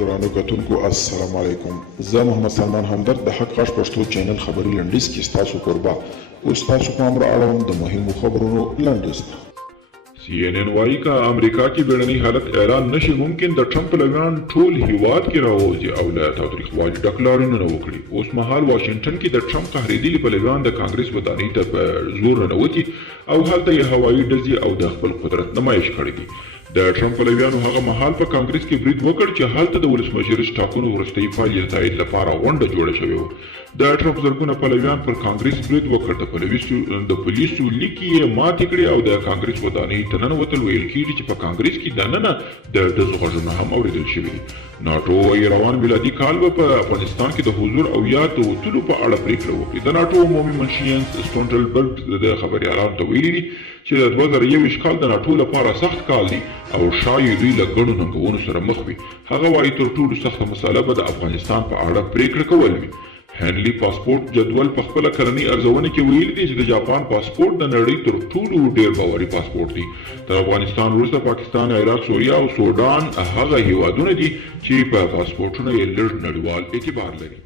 درانو کتونکو السلام علیکم. زه محمد سلمان همدرد د حق غږ پښتو چینل خبري لنډیز کې ستاسو کوربه اوس تاسو پام را اړوم د مهمو خبرونو لنډیز ته. CNN وایي که امریکا کې بیړنی حالت اعلان نشي ممکن د ټرمپ پلویان ټول هیواد کې راووځي او له تاوتریخوالي ډک لاریونونه وکړي. اوس مهال واشنګټن کې د ټرمپ قهرېدلي پلویان د کانګرس ودانۍ ته په زور ننوتي او هلته یې هوایي ډزې او د خپل قدرت نمایش کړی دی. د ټرمپ پلویانو هغه مهال په کانګرس کې برید وکړ چې هلته د ولسمشر ټاکنو وروستۍ پایلې د تایید لپاره غونډه جوړه شوې وه. د ټرمپ زرګونه پلویان پر کانګرس برید وکړ. د پولیسو لیکې یې ماتې کړې او د کانګرس ودانۍ ته ننوتل. ویل کېږي چې په کانګرس کې دننه د ډزو غږونه هم اورېدل شوي دي. ناټو وايي روان میلادي کال به په افغانستان کې د حضور او یا د وتلو په اړه پرېکړه وکړي. د ناټو عمومي منشي ینس سټولټنبرګ د خبریالانو ته ویلي دي چې د 2021 کال د ناټو لپاره سخت کال دی او شاید دوی له ګڼو ننګونو سره مخ وي. هغه وایي تر ټولو سخته مسله به د افغانستان په اړه پرېکړه کول وي. هنلي پاسپورت جدول په خپله کلنۍ ارزونه کې ویلي دي چې د جاپان پاسپورت د نړۍ تر ټولو ډېر باوري پاسپورت دی. تر افغانستان وروسته پاکستان، عراق، سوریه او سودان هغه هیوادونه دي چې په پاسپورټونو یې لږ نړیوال اعتبار لري.